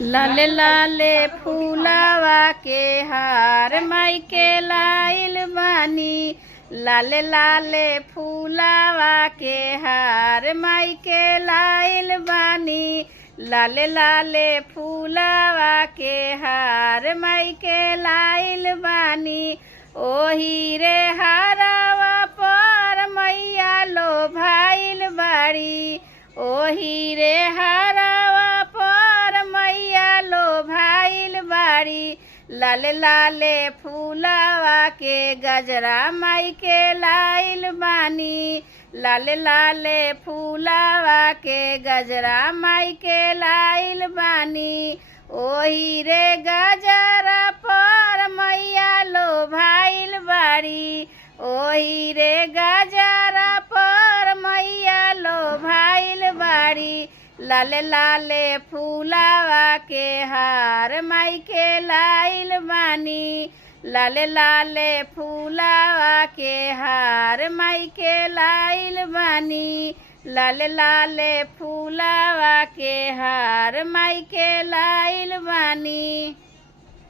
लाले लाले फूलावा के हार माई के लाइल बानी। लाले लाले फूलावा के हार माई के लाइल बानी। लाले लाले फूलावा के हार माई के लाइल बानी। ओही रे हारावा पर मैया लो भाइल बाड़ी। ओही रे हारावा पर मैया लो भाइल बाड़ी। लाले लाले फूलावा के गजरा माई के लाइल बानी। लाले लाले फूलावा के गजरा माई के लाइल बानी। ओही रे गजरा पर मैया लो भाइल बाड़ी। ओही रे गजरा पर मैया लो भाइल बाड़ी। लाले लाले फूलावा के हार माई के लाइल बानी। लाले लाले फूलावा के हार माई के लाइल बानी। लाले लाले फूलावा के हार माई के लाइल बानी।